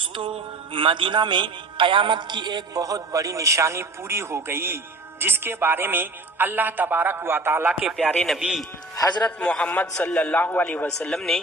दोस्तों, मदीना में क़यामत की एक बहुत बड़ी निशानी पूरी हो गई, जिसके बारे में अल्लाह तबारक व ताला के प्यारे नबी हजरत मोहम्मद सल्लल्लाहु अलैहि वसल्लम ने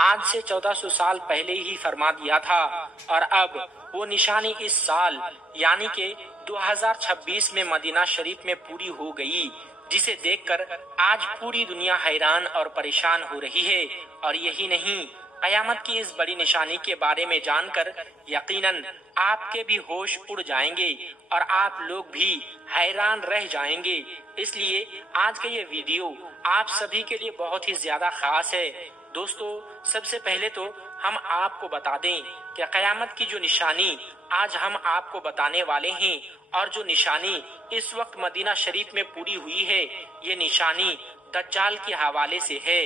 आज से 1400 साल पहले ही फरमा दिया था। और अब वो निशानी इस साल यानी कि 2026 में मदीना शरीफ में पूरी हो गई, जिसे देखकर आज पूरी दुनिया हैरान और परेशान हो रही है। और यही नहीं, कयामत की इस बड़ी निशानी के बारे में जानकर यकीनन आपके भी होश उड़ जाएंगे और आप लोग भी हैरान रह जाएंगे। इसलिए आज का ये वीडियो आप सभी के लिए बहुत ही ज्यादा खास है। दोस्तों, सबसे पहले तो हम आपको बता दें कि कयामत की जो निशानी आज हम आपको बताने वाले हैं और जो निशानी इस वक्त मदीना शरीफ में पूरी हुई है, ये निशानी दज्जाल के हवाले से है।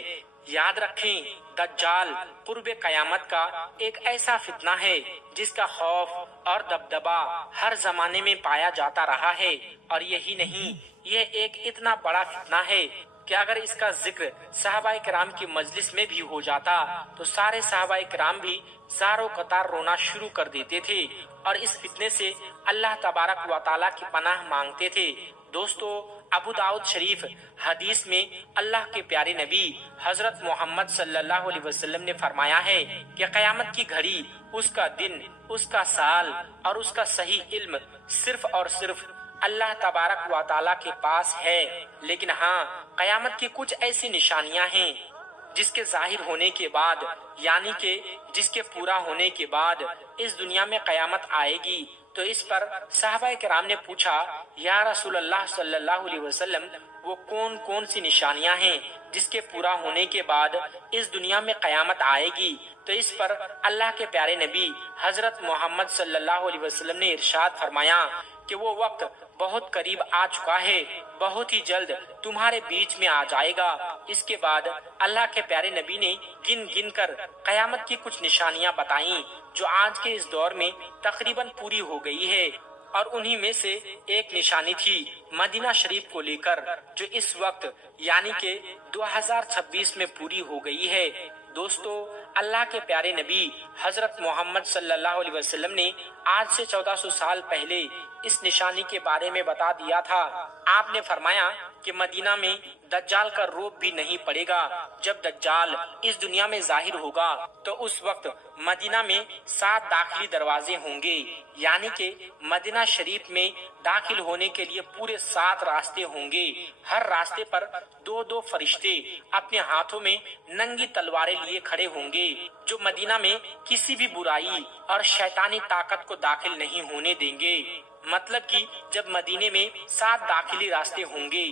याद रखें, दज्जाल कुर्बे कयामत का एक ऐसा फितना है जिसका खौफ और दबदबा हर जमाने में पाया जाता रहा है। और यही नहीं, ये एक इतना बड़ा फितना है कि अगर इसका जिक्र सहाबाए किराम की मजलिस में भी हो जाता तो सारे सहाबाए किराम भी ज़ारो कतार रोना शुरू कर देते थे और इस फितने से अल्लाह तबारक व ताला की पनाह मांगते थे। दोस्तों, अबू दाऊद शरीफ हदीस में अल्लाह के प्यारे नबी हजरत मोहम्मद सल्लल्लाहु अलैहि वसल्लम ने फरमाया है कि कयामत की घड़ी, उसका दिन, उसका साल और उसका सही इल्म सिर्फ और सिर्फ अल्लाह तबारक व ताला के पास है। लेकिन हाँ, कयामत की कुछ ऐसी निशानियां हैं जिसके जाहिर होने के बाद यानी कि जिसके पूरा होने के बाद इस दुनिया में कयामत आएगी। तो इस पर सहाबाए किराम ने पूछा, या रसूल अल्लाह सल्लल्लाहु अलैहि वसल्लम, वो कौन कौन सी निशानियां हैं जिसके पूरा होने के बाद इस दुनिया में कयामत आएगी? तो इस पर अल्लाह के प्यारे नबी हजरत मोहम्मद सल्लल्लाहु अलैहि वसल्लम ने इरशाद फरमाया कि वो वक्त बहुत करीब आ चुका है, बहुत ही जल्द तुम्हारे बीच में आ जाएगा। इसके बाद अल्लाह के प्यारे नबी ने गिन गिन कर कयामत की कुछ निशानियां बताईं जो आज के इस दौर में तकरीबन पूरी हो गई है। और उन्हीं में से एक निशानी थी मदीना शरीफ को लेकर, जो इस वक्त यानी कि 2026 में पूरी हो गई है। दोस्तों, अल्लाह के प्यारे नबी हजरत मोहम्मद सल्लल्लाहु अलैहि वसल्लम ने आज से 1400 साल पहले इस निशानी के बारे में बता दिया था। आपने फरमाया कि मदीना में दज्जाल का रोब भी नहीं पड़ेगा। जब दज्जाल इस दुनिया में जाहिर होगा तो उस वक्त मदीना में 7 दाखिली दरवाजे होंगे, यानी कि मदीना शरीफ में दाखिल होने के लिए पूरे 7 रास्ते होंगे। हर रास्ते पर 2-2 फरिश्ते अपने हाथों में नंगी तलवारें लिए खड़े होंगे, जो मदीना में किसी भी बुराई और शैतानी ताकत को दाखिल नहीं होने देंगे। मतलब कि जब मदीने में 7 दाखिली रास्ते होंगे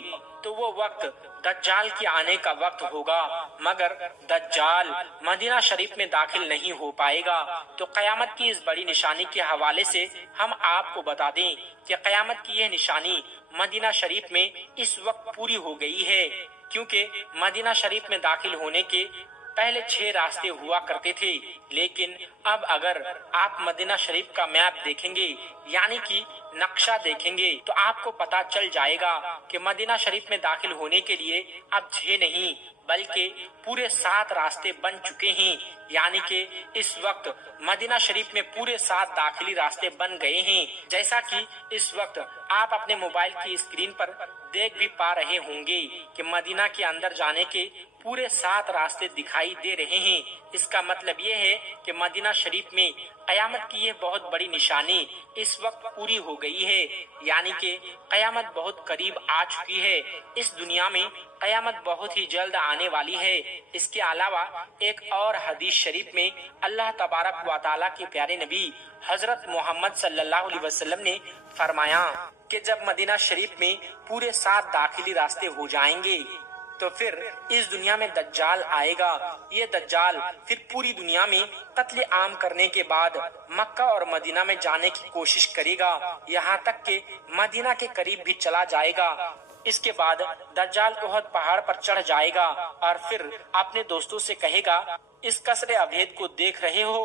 तो वो वक्त दज्जाल के आने का वक्त होगा, मगर दज्जाल मदीना शरीफ में दाखिल नहीं हो पाएगा। तो कयामत की इस बड़ी निशानी के हवाले से हम आपको बता दें कि कयामत की यह निशानी मदीना शरीफ में इस वक्त पूरी हो गई है, क्योंकि मदीना शरीफ में दाखिल होने के पहले 6 रास्ते हुआ करते थे। लेकिन अब अगर आप मदीना शरीफ का मैप देखेंगे यानी कि नक्शा देखेंगे तो आपको पता चल जाएगा कि मदीना शरीफ में दाखिल होने के लिए अब 6 नहीं बल्कि पूरे 7 रास्ते बन चुके हैं। यानी कि इस वक्त मदीना शरीफ में पूरे 7 दाखिली रास्ते बन गए हैं। जैसा कि इस वक्त आप अपने मोबाइल की स्क्रीन पर देख भी पा रहे होंगे कि मदीना के अंदर जाने के पूरे 7 रास्ते दिखाई दे रहे हैं। इसका मतलब ये है कि मदीना शरीफ में कयामत की यह बहुत बड़ी निशानी इस वक्त पूरी हो गई है, यानी कि कयामत बहुत करीब आ चुकी है। इस दुनिया में कयामत बहुत ही जल्द आने वाली है। इसके अलावा एक और हदीस शरीफ में अल्लाह तबारक व ताला के प्यारे नबी हजरत मोहम्मद सल्लल्लाहु अलैहि वसल्लम ने फरमाया कि जब मदीना शरीफ में पूरे 7 दाखिली रास्ते हो जाएंगे तो फिर इस दुनिया में दज्जाल आएगा। ये दज्जाल फिर पूरी दुनिया में कत्ले आम करने के बाद मक्का और मदीना में जाने की कोशिश करेगा, यहाँ तक कि मदीना के करीब भी चला जाएगा। इसके बाद दज्जाल उहद पहाड़ पर चढ़ जाएगा और फिर अपने दोस्तों से कहेगा, इस कसरे अभेद को देख रहे हो,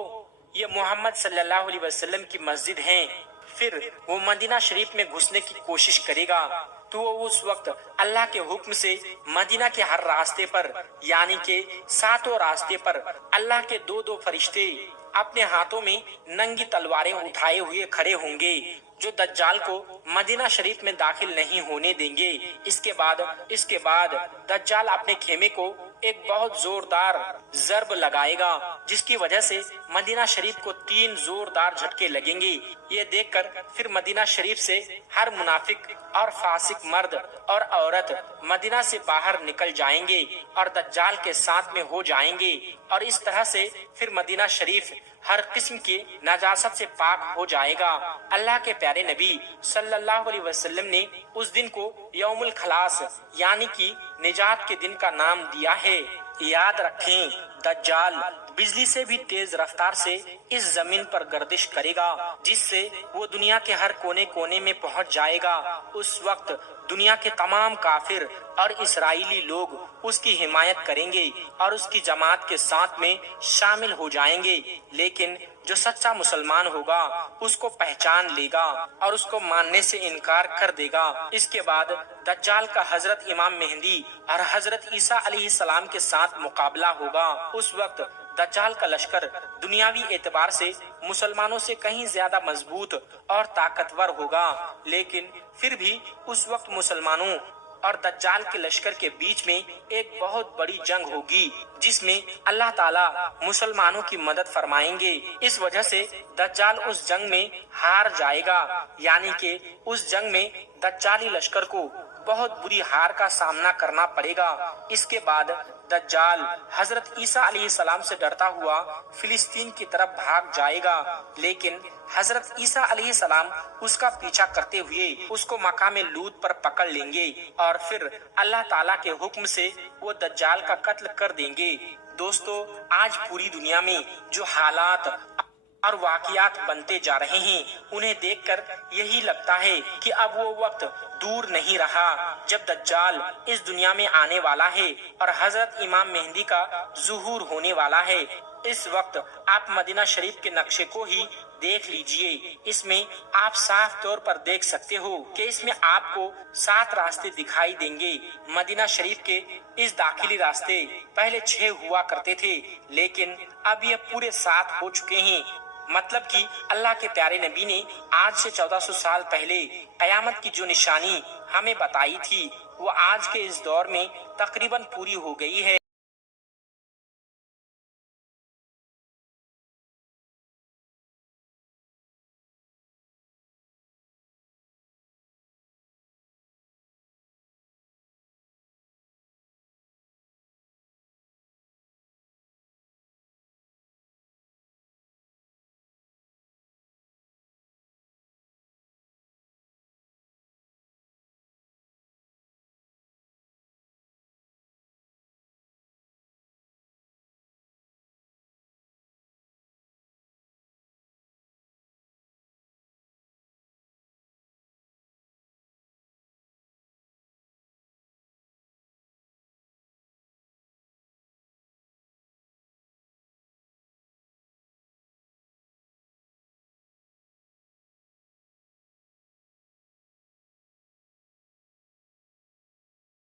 ये मोहम्मद सल्लल्लाहु अलैहि वसल्लम की मस्जिद है। फिर वो मदीना शरीफ में घुसने की कोशिश करेगा तो वो उस वक्त अल्लाह के हुक्म से मदीना के हर रास्ते पर यानी के 7 रास्ते पर अल्लाह के 2-2 फरिश्ते अपने हाथों में नंगी तलवारें उठाए हुए खड़े होंगे जो दज्जाल को मदीना शरीफ में दाखिल नहीं होने देंगे। इसके बाद दज्जाल अपने खेमे को एक बहुत जोरदार जर्ब लगाएगा जिसकी वजह से मदीना शरीफ को 3 जोरदार झटके लगेंगे। ये देखकर फिर मदीना शरीफ से हर मुनाफिक और फासिक मर्द और औरत मदीना से बाहर निकल जाएंगे और दज्जाल के साथ में हो जाएंगे और इस तरह से फिर मदीना शरीफ हर किस्म की नजासत से पाक हो जाएगा। अल्लाह के प्यारे नबी सल्लल्लाहु अलैहि वसल्लम ने उस दिन को यौमुल खलास यानी कि निजात के दिन का नाम दिया है। याद रखें, दज्जाल बिजली से भी तेज रफ्तार से इस जमीन पर गर्दिश करेगा जिससे वो दुनिया के हर कोने कोने में पहुंच जाएगा। उस वक्त दुनिया के तमाम काफिर और इसराइली लोग उसकी हिमायत करेंगे और उसकी जमात के साथ में शामिल हो जाएंगे, लेकिन जो सच्चा मुसलमान होगा उसको पहचान लेगा और उसको मानने से इनकार कर देगा। इसके बाद दज्जाल का हजरत इमाम मेहंदी और हजरत ईसा अलैहिस्सलाम के साथ मुकाबला होगा। उस वक्त दज्जाल का लश्कर दुनियावी एतबार से मुसलमानों से कहीं ज्यादा मजबूत और ताकतवर होगा, लेकिन फिर भी उस वक्त मुसलमानों और दज्जाल के लश्कर के बीच में एक बहुत बड़ी जंग होगी जिसमें अल्लाह ताला मुसलमानों की मदद फरमाएंगे। इस वजह से दज्जाल उस जंग में हार जाएगा, यानी कि उस जंग में दज्जाली लश्कर को बहुत बुरी हार का सामना करना पड़ेगा। इसके बाद दज्जाल हजरत ईसा अलैहिस्सलाम से डरता हुआ फिलिस्तीन की तरफ भाग जाएगा, लेकिन हजरत ईसा अलैहिस्सलाम उसका पीछा करते हुए उसको मकाम लूत पर पकड़ लेंगे और फिर अल्लाह ताला के हुक्म से वो दज्जाल का कत्ल कर देंगे। दोस्तों, आज पूरी दुनिया में जो हालात और वाकयात बनते जा रहे हैं उन्हें देखकर यही लगता है कि अब वो वक्त दूर नहीं रहा जब दज्जाल इस दुनिया में आने वाला है और हजरत इमाम मेहंदी का ज़ुहूर होने वाला है। इस वक्त आप मदीना शरीफ के नक्शे को ही देख लीजिए। इसमें आप साफ तौर पर देख सकते हो कि इसमें आपको 7 रास्ते दिखाई देंगे। मदीना शरीफ के इस दाखिली रास्ते पहले 6 हुआ करते थे, लेकिन अब ये पूरे 7 हो चुके हैं। मतलब कि अल्लाह के प्यारे नबी ने आज से 1400 साल पहले कयामत की जो निशानी हमें बताई थी वो आज के इस दौर में तकरीबन पूरी हो गई है।